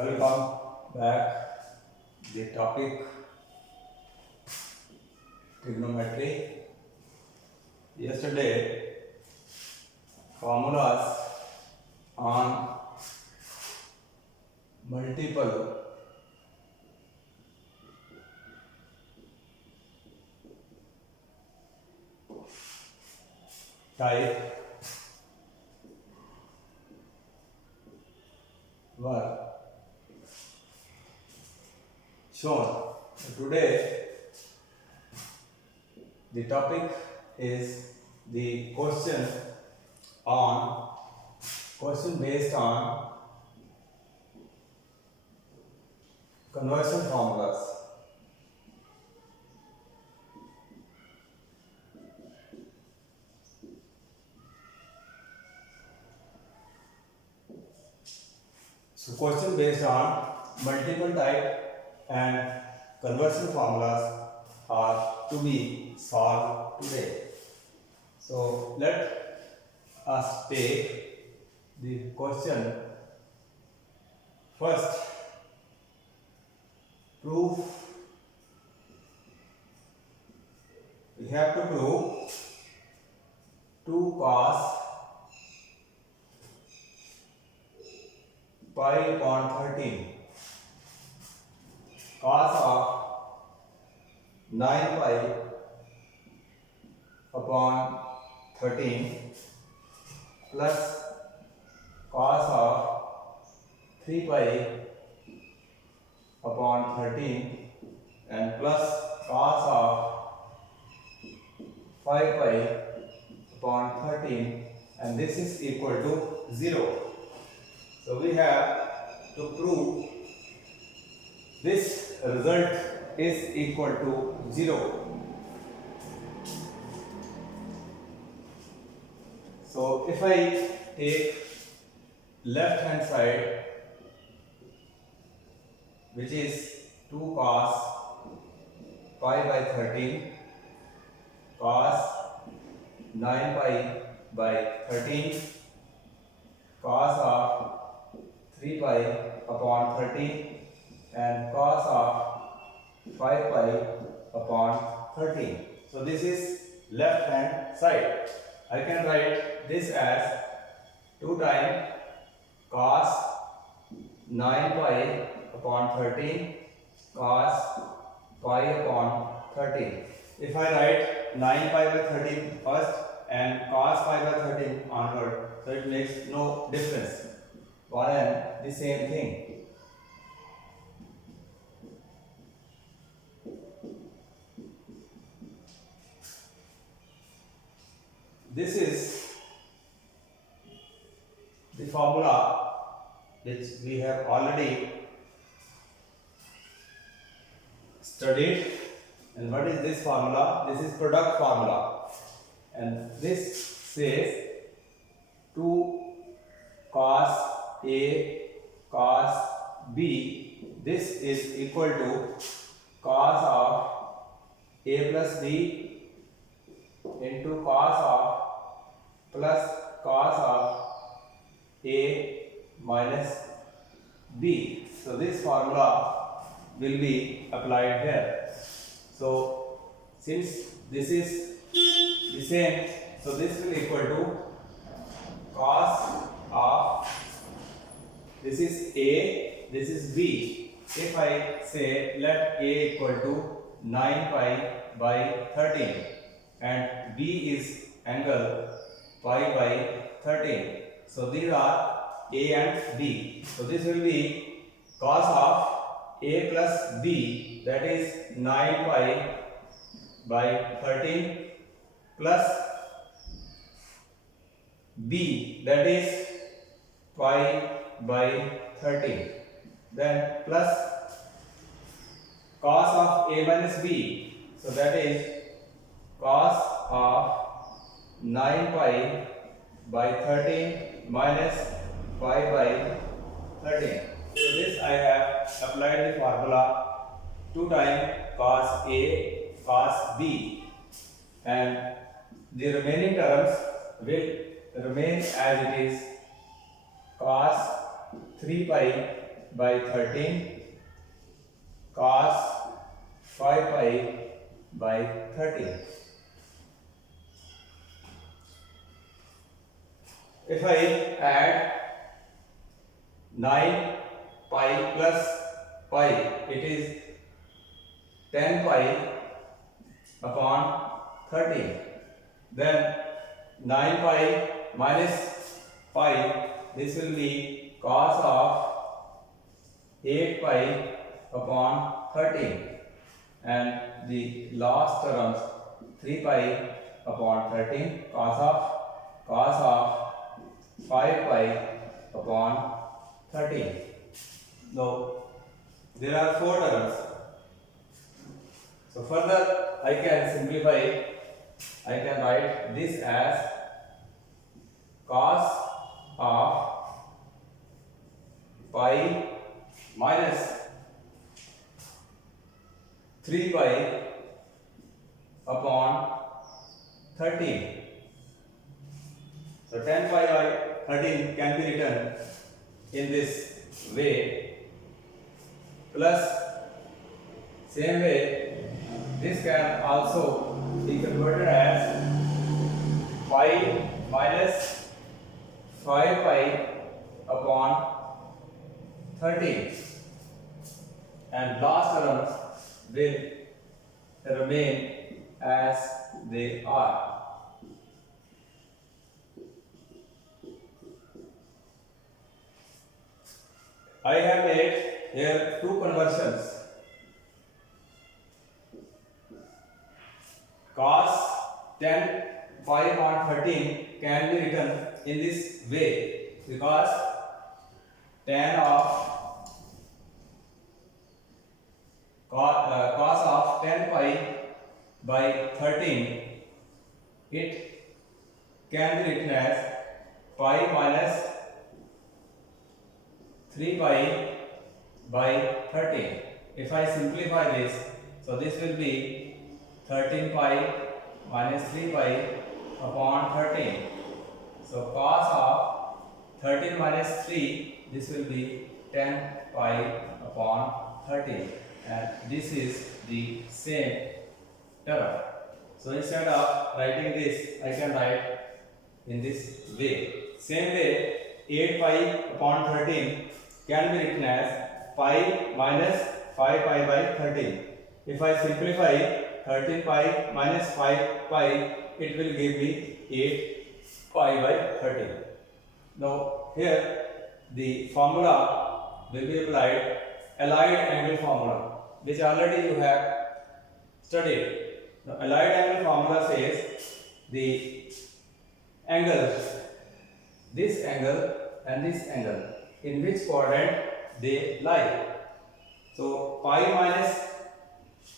Welcome back. The topic trigonometry. Yesterday, formulas on multiple type were shown. Today, the topic is the question based on conversion formulas. So question based on multiple type and conversion formulas are to be solved today. So let us take the question first. Proof. We have to prove 2 cos pi upon 13 cos of 9 pi upon 13 plus cos of 3 pi upon 13 and plus cos of 5 pi upon 13, and this is equal to 0. So we have to prove this result is equal to 0. So if I take left hand side, which is 2 cos pi by 13 cos 9 pi by 13 cos of 3 pi upon 13 and cos of 5 pi upon 13. So this is left hand side. I can write this as 2 times cos 9 pi upon 13 cos pi upon 13. If I write 9 pi by 13 first and cos pi by 13 onward, so it makes no difference. One and the same thing. This is the formula which we have already studied. And what is this formula? This is product formula. And this says 2 cos A cos B. This is equal to cos of A plus B into cos of plus cos of A minus B. So this formula will be applied here. So since this is the same, so this will equal to cos of, this is A, this is B. If I say let A equal to 9 pi by 13 and B is angle pi by 13. So these are A and B. So this will be cos of A plus B, that is 9 pi by 13 plus B, that is pi by 13, then plus cos of A minus B, so that is cos of 9 pi by 13 minus pi by 13. So this I have applied the formula 2 times cos A cos B, and the remaining terms will remain as it is cos 3 pi by 13 cos 5 pi by 13. If I add 9 pi plus pi, it is 10 pi upon 13. Then 9 pi minus pi, this will be cos of 8 pi upon 13. And the last terms 3 pi upon 13 cos of 5 pi upon 13. Now there are 4 terms. So further I can simplify. I can write this as cos of pi minus 3 pi upon 13. So 10 pi by 13 can be written in this way, plus same way this can also be converted as pi minus 5 pi upon 13, and last terms will remain as they are. I have made here 2 conversions. Cos 10 pi upon 13 can be written in this way, because tan of cos of 10 pi by 13, it can be written as pi minus 3 pi by 13. If I simplify this, so this will be 13 pi minus 3 pi upon 13. So cos of 13 minus 3, this will be 10 pi upon 13, and this is the same term. So instead of writing this, I can write in this way. Same way, 8 pi upon 13 can be written as pi minus 5 pi by 13. If I simplify 13 pi minus 5 pi, it will give me 8 pi by 13. Now here the formula will be applied, allied angle formula, which already you have studied. The allied angle formula says the angle, this angle and this angle, in which quadrant they lie. So pi minus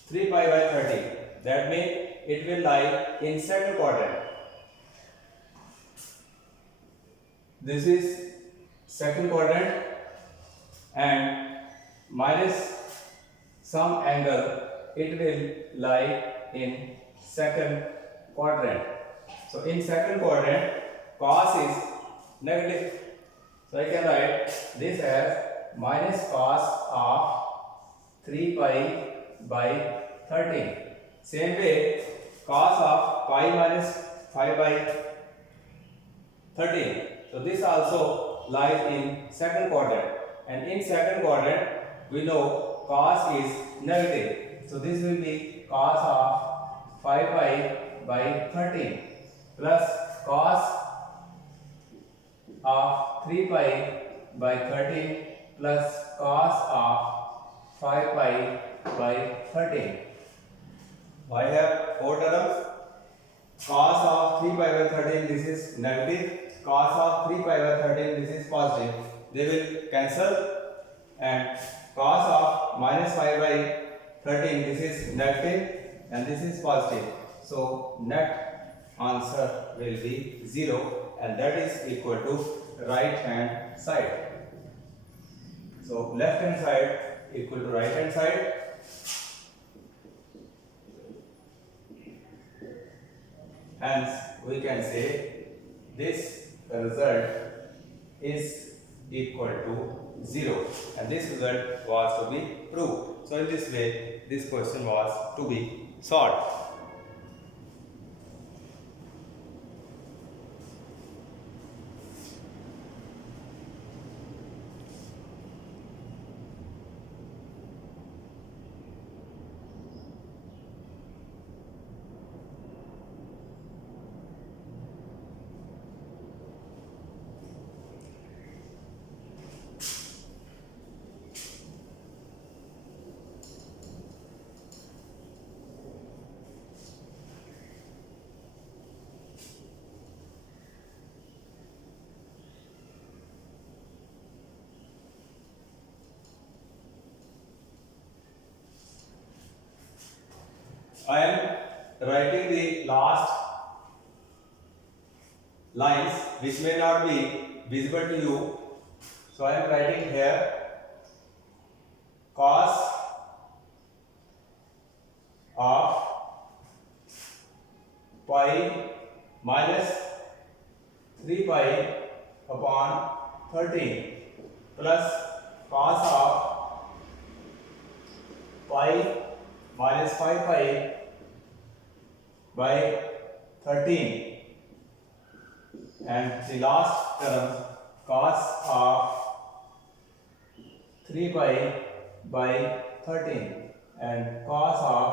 3 pi by 13, that means it will lie in second quadrant. This is second quadrant, and minus some angle, it will lie in second quadrant. So in second quadrant, cos is negative. So I can write this as minus cos of 3 pi by 13. Same way, cos of pi minus 5 by 13. So this also lies in second quadrant, and in second quadrant we know cos is negative. So this will be cos of 5 pi by 13 plus cos of 3 pi by 13 plus cos of 5 pi by 13. I have 4 terms. Cos of 3 pi by 13, this is negative. Cos of 3 pi by 13, this is positive. They will cancel. And cos of minus 5 by 13, this is negative and this is positive. So net answer will be 0, and that is equal to right hand side. So left hand side equal to right hand side. Hence we can say this result is equal to 0, and this result was to be proved. So in this way, this question was to be solved. I am writing the last lines which may not be visible to you. So I am writing here cos of pi minus 3 pi upon 13 plus cos of pi minus 5 pi by 13, and the last term cos of 3 pi by 13 and cos of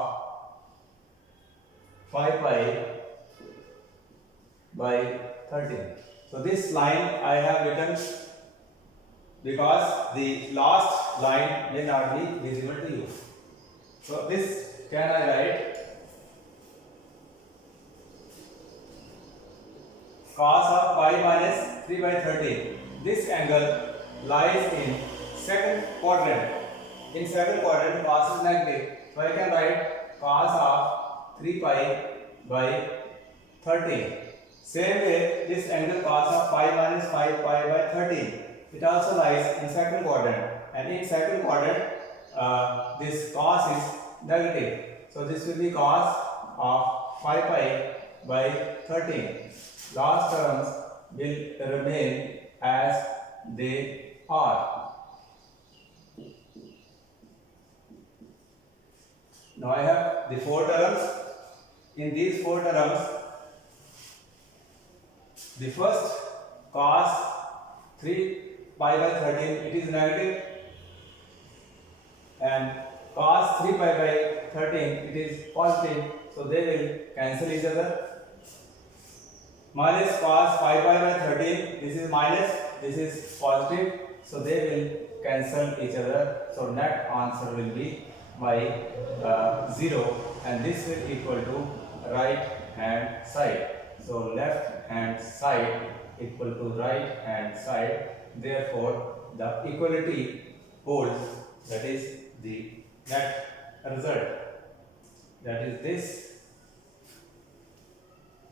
5 pi by 13. So this line I have written because the last line may not be visible to you. So this can I write cos of pi minus 3 by 13. This angle lies in second quadrant. In second quadrant, cos is negative. So I can write cos of 3 pi by 13. Same way, this angle cos of pi minus 5 pi by 13. It also lies in second quadrant. And in second quadrant, this cos is negative. So this will be cos of 5 pi by 13. Last terms will remain as they are. Now I have the 4 terms. In these 4 terms, the first cos 3 pi by 13, it is negative, and cos 3 pi by 13, it is positive, so they will cancel each other. Minus cos 5 pi by 13, this is minus, this is positive, so they will cancel each other. So net answer will be by 0, and this will equal to right hand side. So left hand side equal to right hand side. Therefore, the equality holds. That is the net result. That is this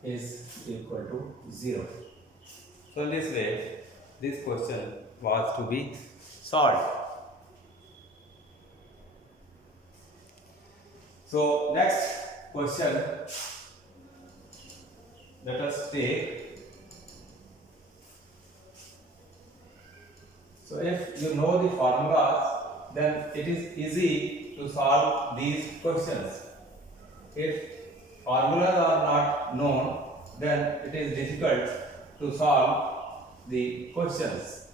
is equal to 0. So in this way, this question was to be solved. So next question, let us take. So if you know the formulas, then it is easy to solve these questions. If formulas are not known, then it is difficult to solve the questions.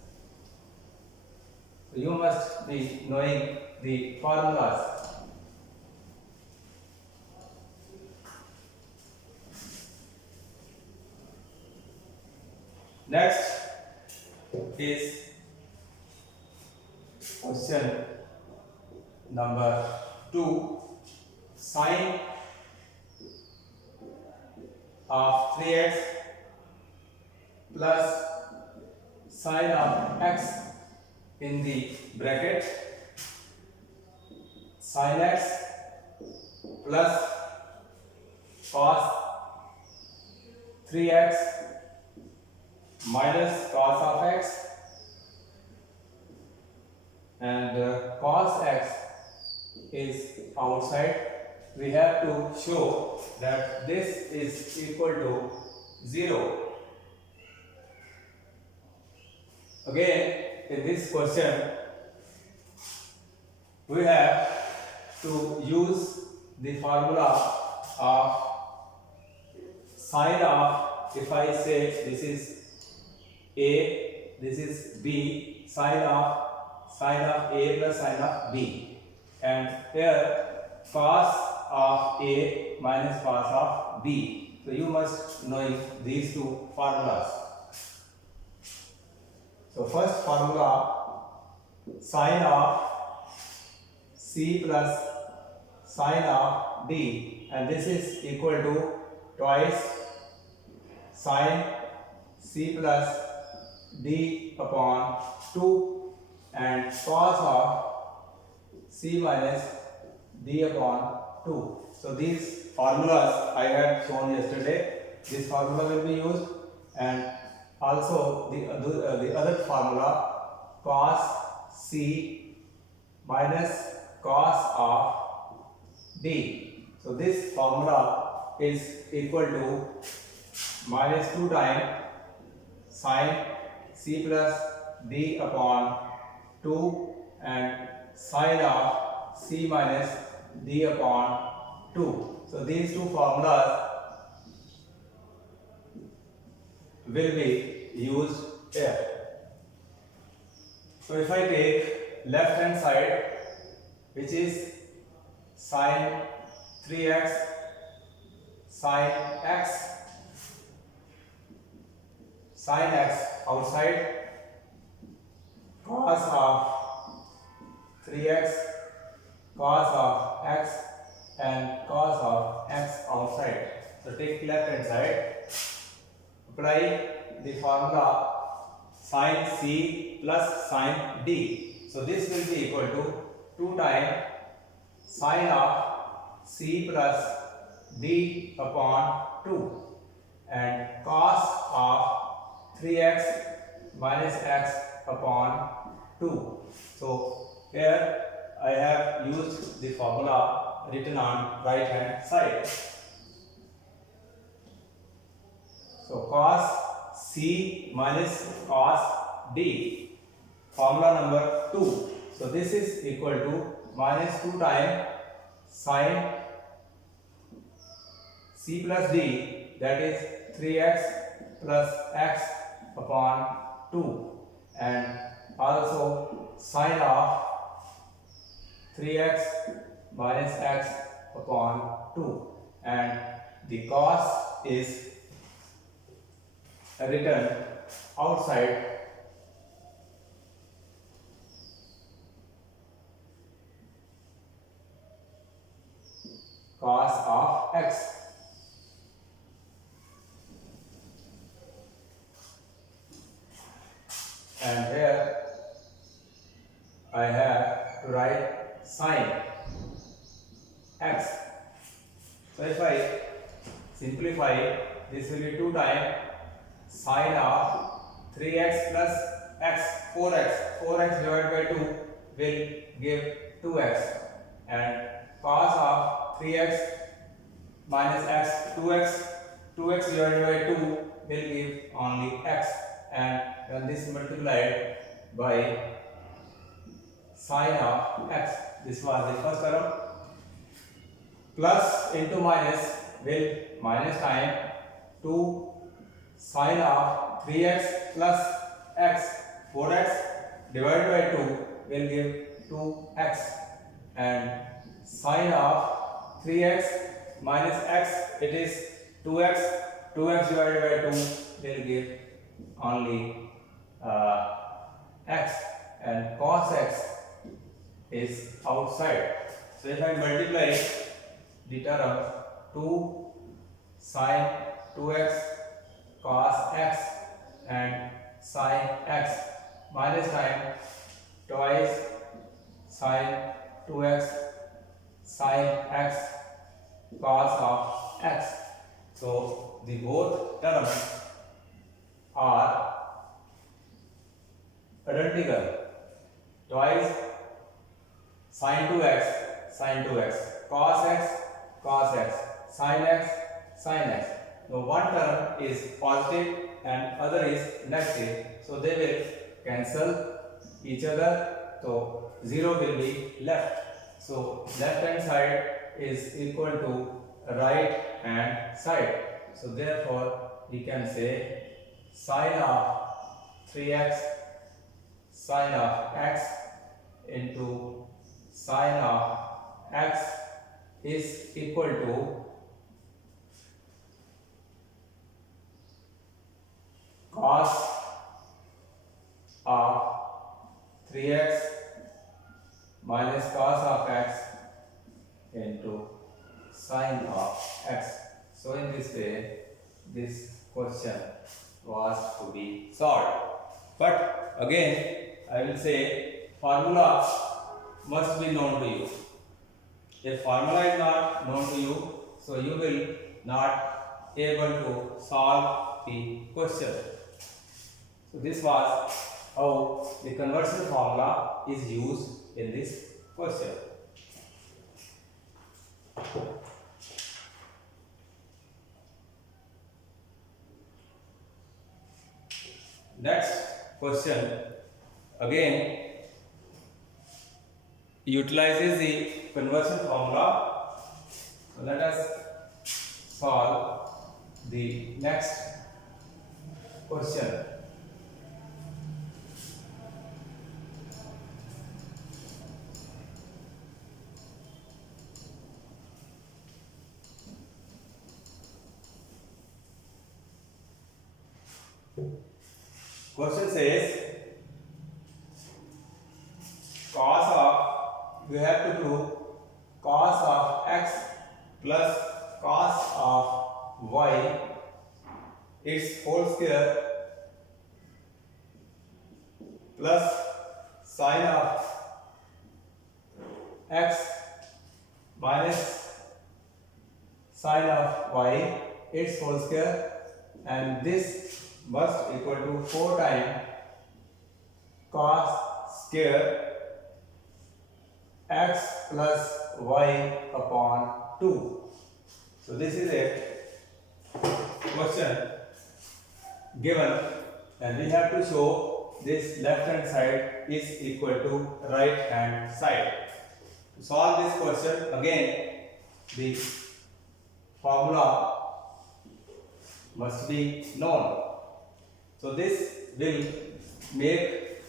So you must be knowing the formulas. Next is question number 2. Sine of 3x plus sine of x in the bracket, sine x plus cos 3x minus cos of x, and cos x is outside. We have to show that this is equal to 0. Again, in this question we have to use the formula of sine of, if I say this is A, this is B, sine of A plus sine of B, and here cos of A minus cos of B. So you must know these two formulas. So first formula, sine of C plus sine of D, and this is equal to twice sine C plus D upon 2 and cos of C minus D upon 2. So these formulas I had shown yesterday. This formula will be used, and also the other formula, cos C minus cos of D. So this formula is equal to minus 2 times sine C plus D upon 2 and sine of C minus D upon 2. So these two formulas will be used here. So if I take left hand side, which is sine 3x sine x outside, cos of 3x cos of x and cos of x outside. So take left hand side, apply the formula sine C plus sine D. So this will be equal to 2 times sine of C plus D upon 2 and cos of 3x minus x upon 2. So here I have used the formula written on right hand side. So cos C minus cos D, formula number 2. So this is equal to minus 2 times sine C plus D, that is 3x plus x upon 2, and also sine of 3x minus x upon 2, and the cos is written outside cos of x. And here I have to write sine x. So if I simplify, this will be 2 times sine of 3x plus x, 4x divided by 2 will give 2x, and cos of 3x minus x, 2x divided by 2 will give only x, and when this multiplied by sine of x, this was the first term, plus into minus will minus time 2 sine of 3x plus x, 4x divided by 2 will give 2x, and sine of 3x minus x, it is 2x divided by 2 will give only x, and cos x is outside. So if I multiply the term 2 sine 2x cos x and sine x minus time twice sine 2x sine x cos of x. So the both terms are identical. Twice sine 2x cos x sin x. So one term is positive and other is negative, so they will cancel, each other, so 0 will be left. So left hand side is equal to right hand side. So therefore we can say sine of 3x sine of x into sine of x is equal to cos of 3x minus cos of x into sine of x. So in this way, this question was to be solved. But again, I will say formula must be known to you. If formula is not known to you, so you will not able to solve the question. So this was how the conversion formula is used in this question. Next question again utilizes the conversion formula. So let us solve the next question. Question says cos of, we have to prove cos of x plus cos of y its whole square plus sine of x minus sine of y its whole square, and this must equal to 4 times cos square x plus y upon 2. So this is a question given, and we have to show this left hand side is equal to right hand side. To solve this question, again the formula must be known. So this will make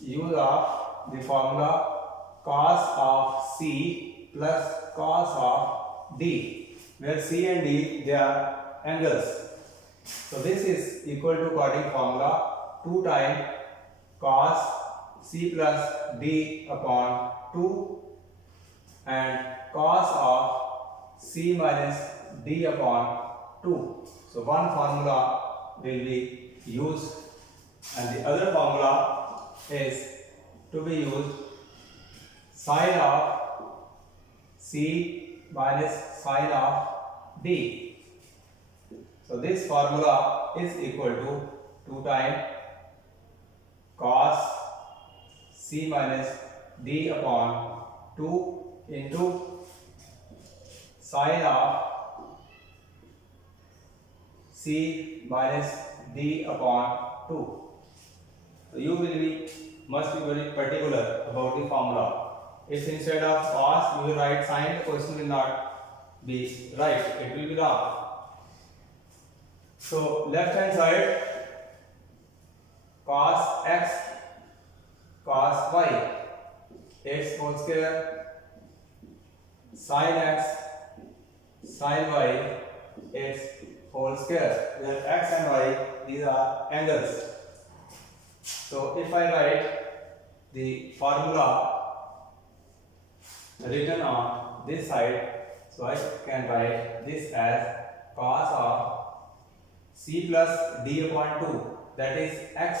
use of the formula cos of C plus cos of D, where C and D they are angles. So this is equal to according formula 2 times cos C plus D upon 2 and cos of C minus D upon 2. So one formula will be used and the other formula is to be used sine of C minus sine of D. So this formula is equal to 2 times cos C minus D upon 2 into sine of C minus D upon 2. So you will be must be very particular about the formula. If instead of cos you will write sine, the question will not be right, it will be wrong. So left hand side cos x cos y x whole square sin x sin y x whole square, where x and y these are angles. So if I write the formula written on this side, so I can write this as cos of C plus D upon 2, that is x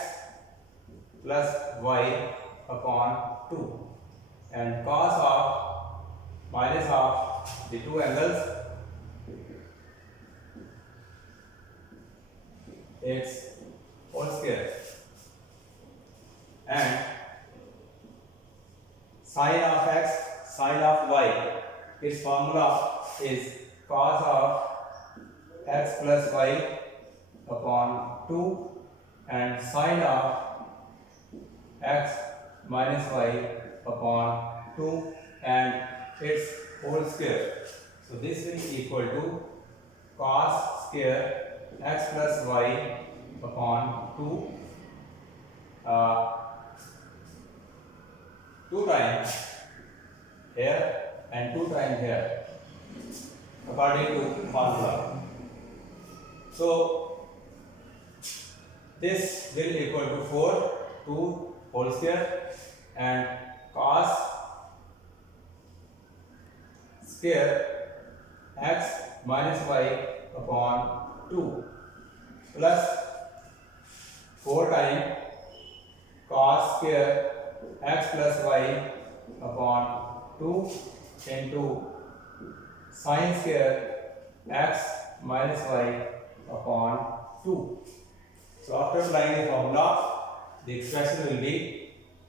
plus y upon 2, and cos of minus of the two angles x whole square, and sine of x sine of y, its formula is cos of x plus y upon 2 and sine of x minus y upon 2 and its whole square. So this will equal to cos square x plus y upon 2 2 times here and 2 times here according to formula. So this will equal to 4 2 whole square and cos square x minus y upon 2 plus 4 times cos square x plus y upon 2 into sin square x minus y upon 2. So after applying the formula, the expression will be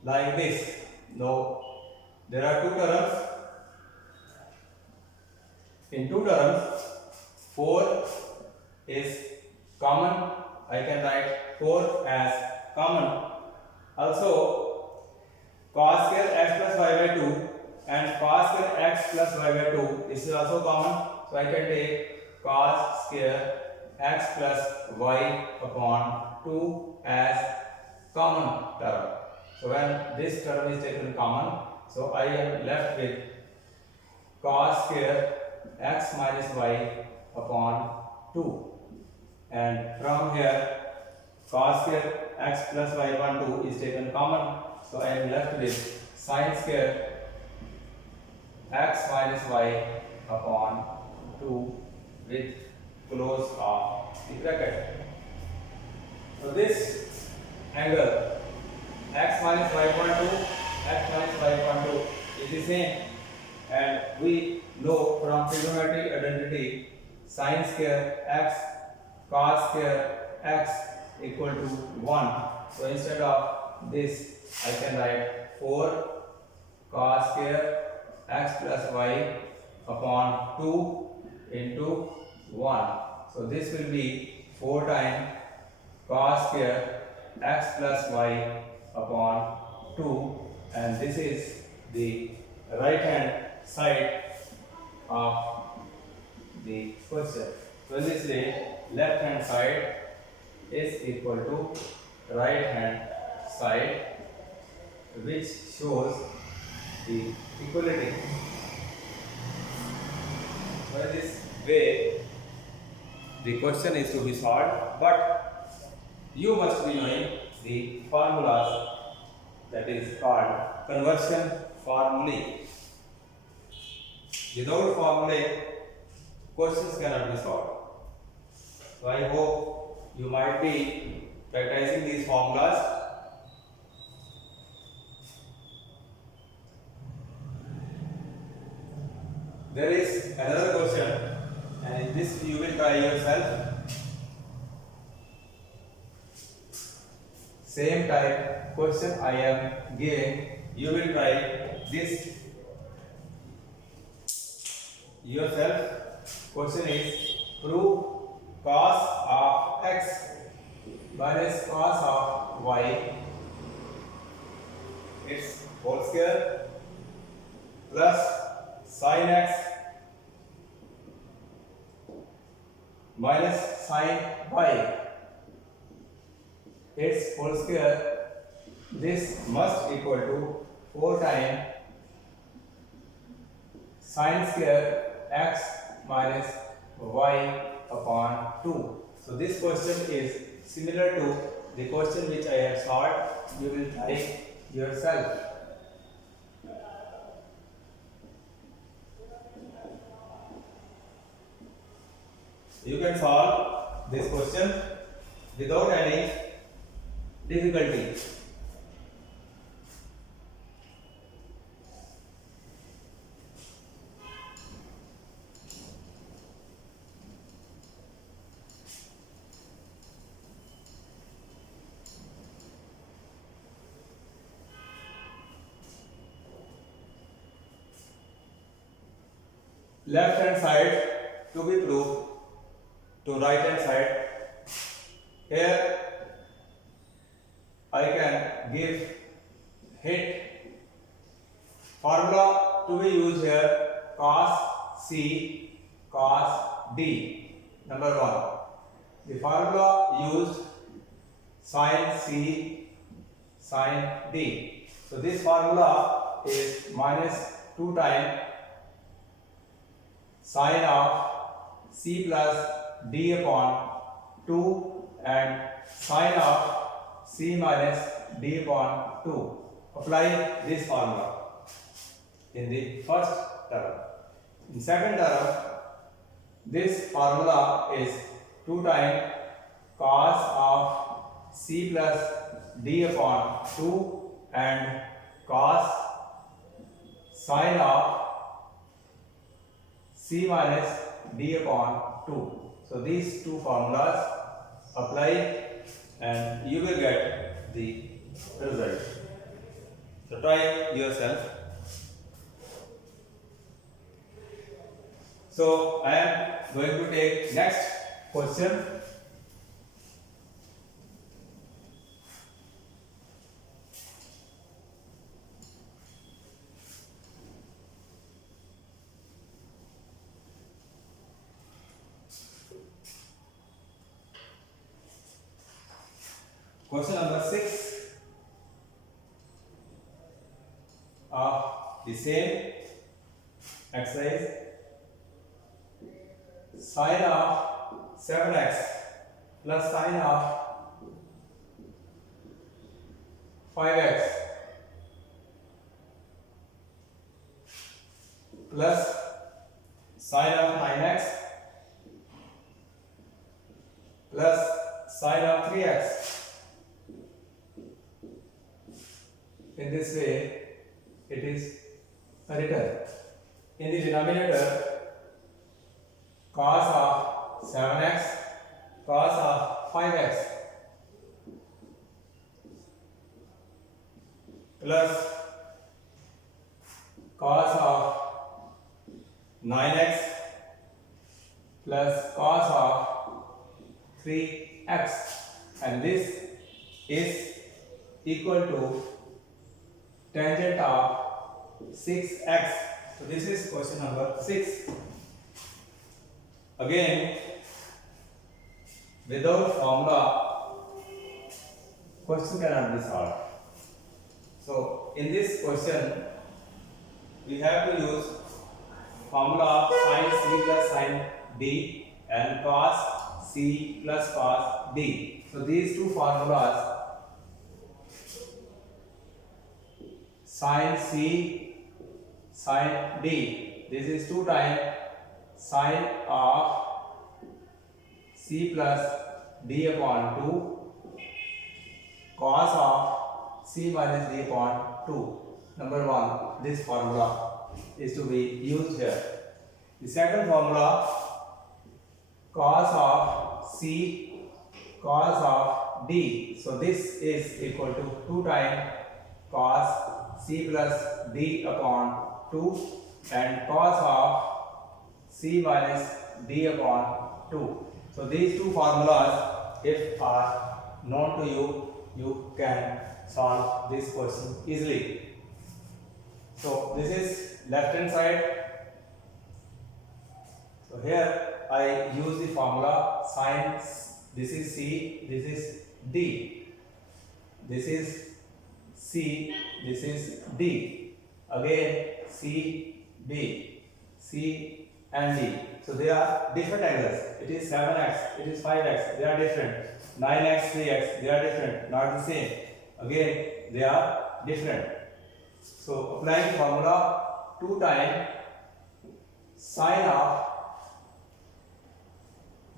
like this. Now there are two terms. In two terms, 4 is common. I can write 4 as common. Also, cos square x plus y by 2 and cos square x plus y by 2 is also common. So I can take cos square x plus y upon 2 as common term. So when this term is taken common, so I am left with cos square x minus y upon 2, and from here cos square x plus y upon 2 is taken common, so I am left with sin square x minus y upon 2 with close of the bracket. So this angle x minus y upon 2, x minus y upon 2 is the same, and we know from trigonometric identity sin square x cos square x equal to 1. So instead of this I can write 4 cos square x plus y upon 2 into 1. So this will be 4 times cos square x plus y upon 2, and this is the right hand side of the question. So in this way, left hand side is equal to right hand side, which shows the equality. So in this way, the question is to be solved, but you must be knowing the formulas, that is called conversion formulae. Without formulae, questions cannot be solved. So I hope you might be practicing these formulas. There is another question, and in this you will try yourself. Same type question I am giving, you will try this yourself. Question is, prove cos of x minus cos of y, its whole square, plus sin x minus sin y, its whole square. This must equal to 4 times sin square x minus y upon 2. So this question is similar to the question which I have solved. You will try yourself. You can solve this question without any difficulty. Left hand side to be proved to right hand side. Here I can give hit formula to be used here, cos C cos D. Number 1, the formula used sin C sin D. So this formula is minus 2 times sin of C plus D upon 2 and sin of C minus D upon 2. Apply this formula in the first term. In second term, this formula is 2 times cos of C plus D upon 2 and cos sin of C minus D upon 2. So these two formulas apply and you will get the result. So try yourself. So I am going to take next question. Question number 6 of the same exercise. Sin of 7x plus sin of 5x plus sin of 9x plus sin of 3x. In this way, it is written. In the denominator, cos of 7x, cos of 5x plus cos of 9x plus cos of 3x, and this is equal to tangent of 6x. So this is question number 6. Again, without formula, question cannot be solved. So in this question, we have to use formula of sin C plus sin D and cos C plus cos D. So these two formulas, sin C sin D, this is 2 times sin of C plus D upon 2 cos of C minus D upon 2. Number 1, this formula is to be used here. The second formula, cos of C cos of D. So this is equal to 2 times cos C plus D upon 2 and cos of C minus D upon 2. So these two formulas, if are known to you, you can solve this question easily. So this is left hand side. So here I use the formula sin, this is C, this is D, this is C, this is D, again C, D, C and D. So they are different angles. It is 7x, it is 5x, they are different. 9x, 3x, they are different, not the same. Again, they are different. So applying formula, 2 times sin of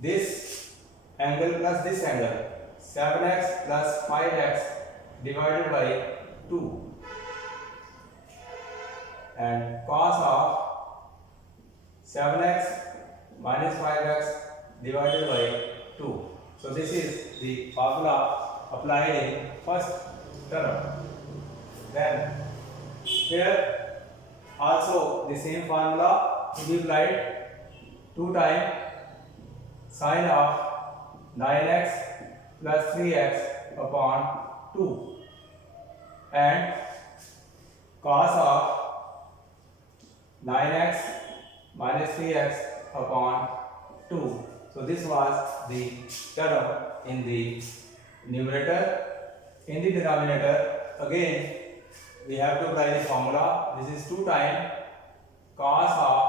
this angle plus this angle, 7x plus 5x divided by 2 and cos of 7x minus 5x divided by 2. So this is the formula applied in first term. Then here also the same formula to be applied, 2 times sin of 9x plus 3x upon 2 and cos of 9x minus 3x upon 2. So this was the term in the numerator. In the denominator, again we have to apply the formula. This is 2 times cos of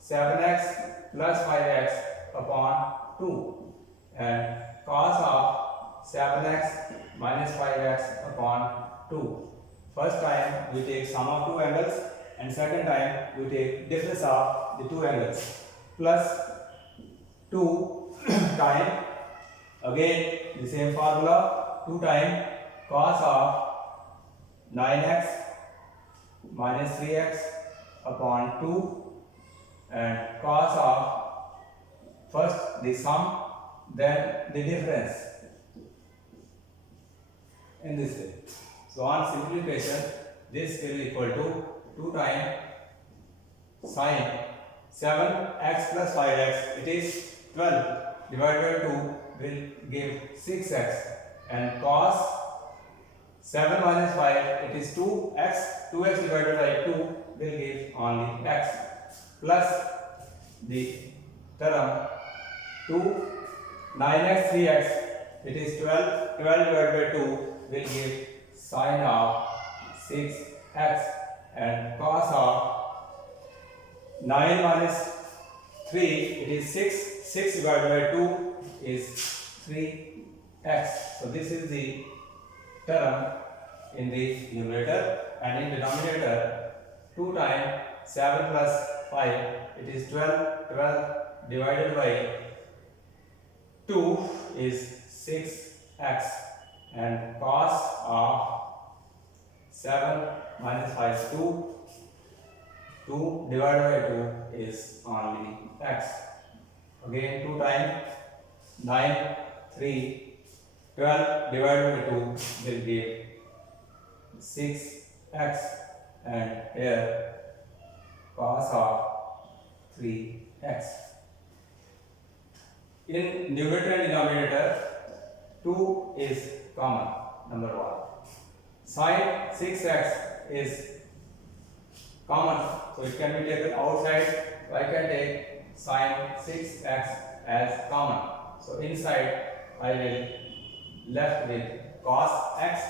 7x plus 5x upon 2 and cos of 7x minus 5x upon 2. First time we take sum of two angles and second time we take difference of the two angles plus 2 time again the same formula 2 time cos of 9x minus 3x upon 2 and cos of first the sum then the difference in this way. So on simplification this will equal to 2 times sin 7x plus 5x, it is 12 divided by 2 will give 6x and cos 7 minus 5 it is 2x, 2x divided by 2 will give only x plus the term 2 9x 3x it is 12, 12 divided by 2 will give sin of 6x and cos of 9 minus 3 it is 6, 6 divided by 2 is 3x. So this is the term in the numerator and in denominator 2 times 7 plus 5 it is 12, 12 divided by 2 is 6x and cos of 7 minus 5 is 2, 2 divided by 2 is only x. Again 2 times 9, 3, 12 divided by 2 will give 6x and here cos of 3x. In numerator and denominator 2 is common, number 1. Sin 6x is common, so it can be taken outside. I can take sin 6x as common. So inside I will left with cos x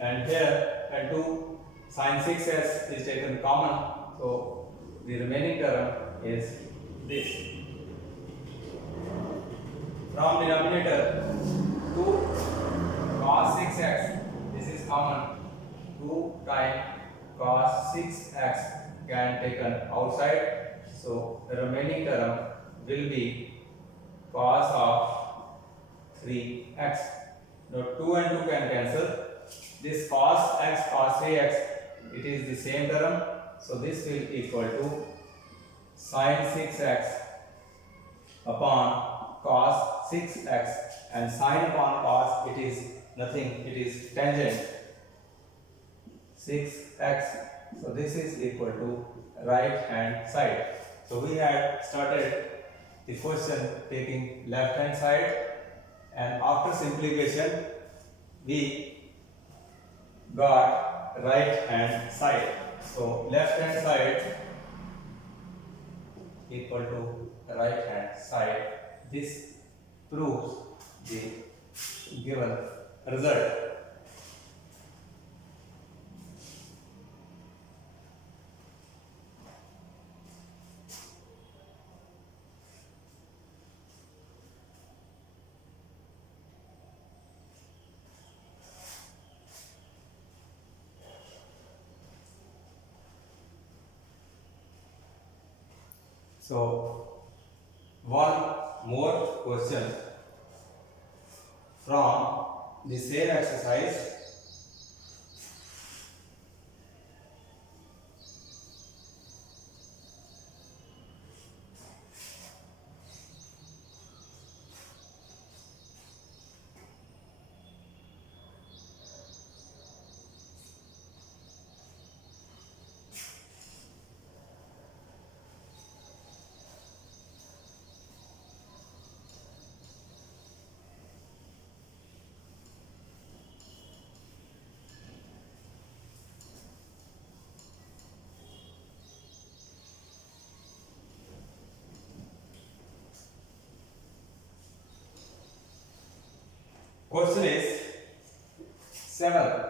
and here and 2 sin 6x is taken common. So the remaining term is this. From denominator 2 cos 6x this is common. 2 times cos 6x can taken outside. So the remaining term will be cos of 3x. Now 2 and 2 can cancel. This cos x cos 3x it is the same term. So this will equal to sin 6x upon cos 6x and sin upon cos it is nothing, it is tangent 6x. So this is equal to right hand side. So we had started the question taking left hand side and after simplification we got right hand side. So left hand side equal to right hand side. This proves the given result. So one more question from the same exercise. Question is 7.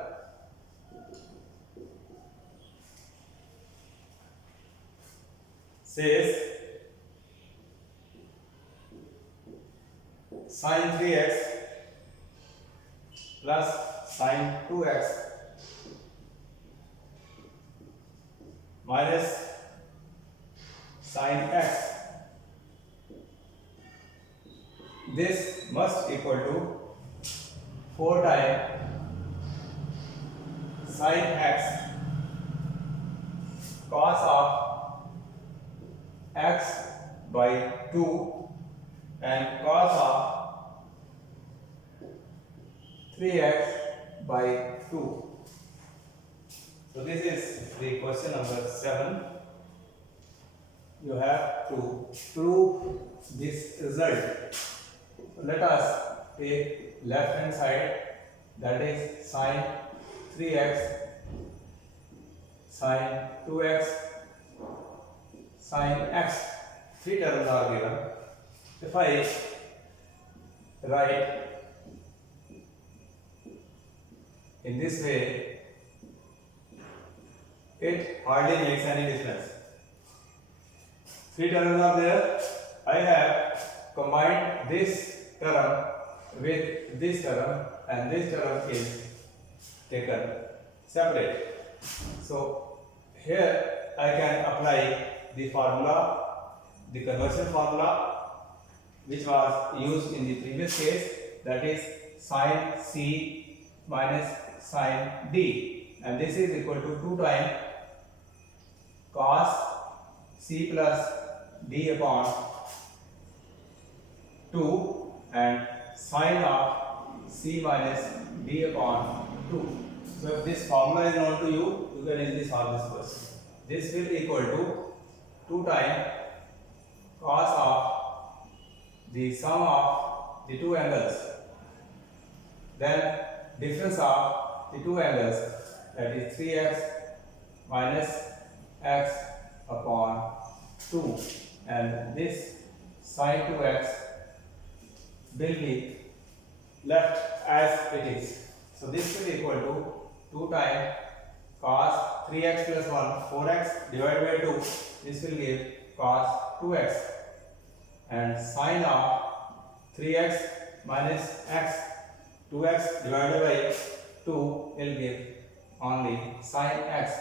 Says sin 3x plus sin 2x minus sin x. This must equal to 4 times sin x cos of x by 2 and cos of 3x by 2. So this is the question number 7. You have to prove this result. So let us take left hand side, that is sin 3x, sin 2x, sin x. 3 terms are given. If I write in this way, it hardly makes any difference. 3 terms are there. I have combined this term with this term, and this term is taken separate. So here I can apply the formula, the conversion formula which was used in the previous case, that is sin C minus sin D, and this is equal to 2 times cos C plus D upon 2 and sin of C minus D upon 2. So if this formula is known to you, you can easily solve this question. This will equal to 2 times cos of the sum of the two angles, then difference of the two angles, that is 3x minus x upon 2, and this sin 2x will be left as it is. So this will equal to 2 times cos 3x plus 1, 4x divided by 2, this will give cos 2x, and sin of 3x minus x, 2x divided by 2 will give only sin x.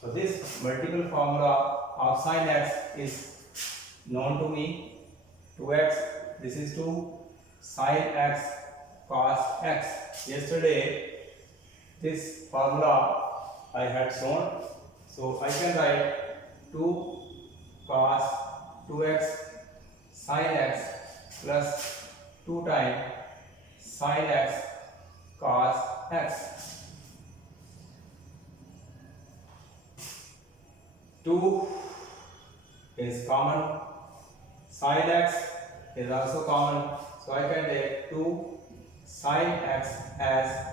So this multiple formula of sin x is known to me. 2x, this is 2, sin x cos x. Yesterday this formula I had shown, so I can write 2 cos 2x sin x plus 2 times sin x cos x. 2 is common, sin x is also common, so I can take 2 sin x as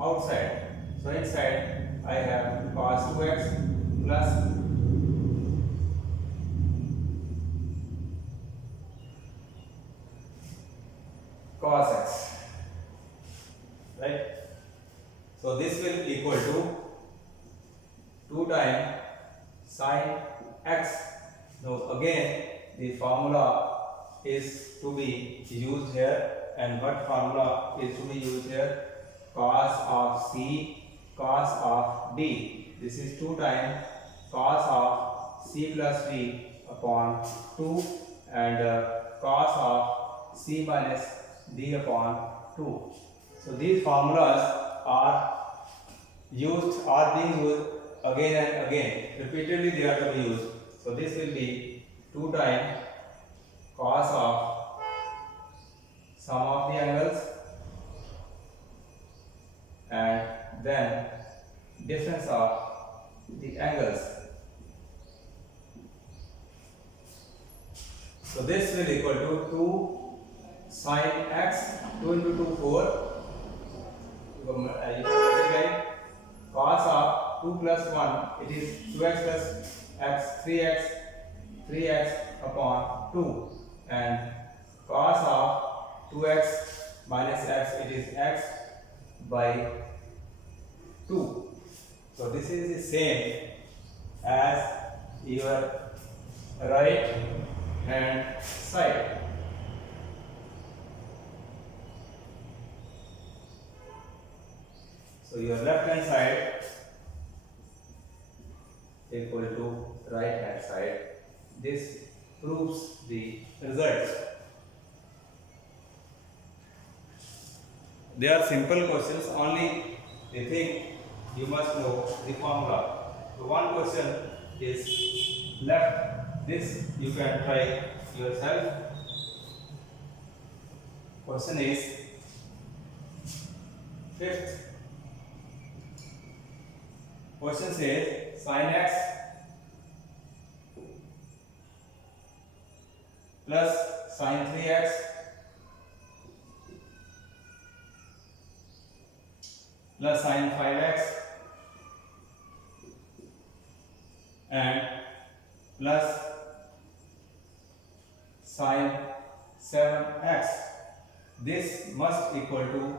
outside. So inside I have cos 2x plus cos x, right? So this will equal to 2 times sin x. Now again the formula is to be used here, and what formula is to be used here? Cos of C cos of D. This is 2 times cos of C plus D upon 2 and cos of C minus D upon 2. So these formulas are being used again and again. Repeatedly they are to be used. So this will be 2 times cos of sum of the angles and then difference of the angles. So this will equal to 2 sin x, 2 into 2 4, you can multiply cos of 2 plus 1, it is 2x plus x, 3x upon 2, and cos of 2x minus x, it is x by 2. So this is the same as your right hand side. So your left hand side equal to right hand side. This proves the result. They are simple questions, only the thing you must know the formula. So one question is left. This you can try yourself. Question is fifth. Question says sin x plus sin 3x plus sin 5x and plus sin 7x. This must equal to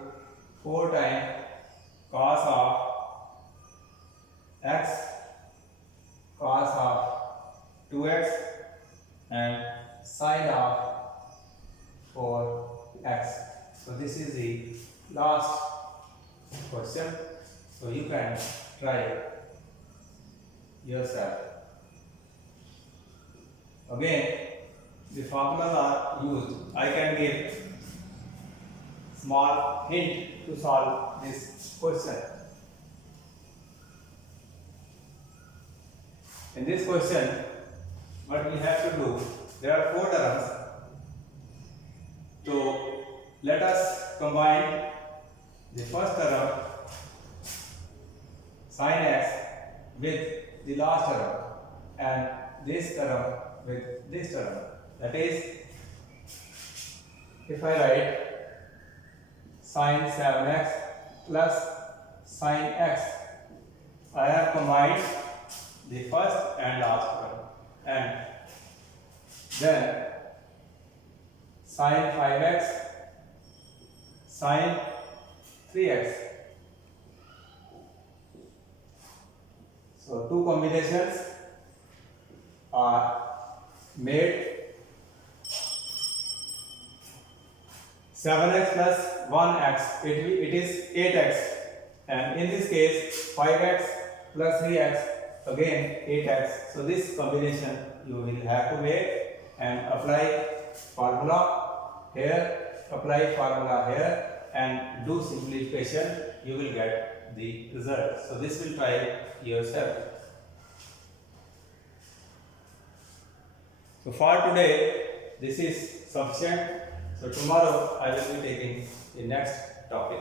4 times cos of x, cos of 2x and sin of 4x. So this is the last question. So you can try yourself. Again, the formulas are used. I can give small hint to solve this question. In this question, what we have to do, there are 4 terms. So let us combine the first term sin x with the last term and this term with this term. That is, if I write sin 7x plus sin x, I have combined the first and last term, and then sin 5x, sin 3x. So two combinations are made. 7x plus 1x, it is 8x, and in this case 5x plus 3x, again 8x. So this combination you will have to make and apply formula here, apply formula here, and do simplification. You will get the result. So this will try yourself. So for today, this is sufficient. So tomorrow I will be taking the next topic.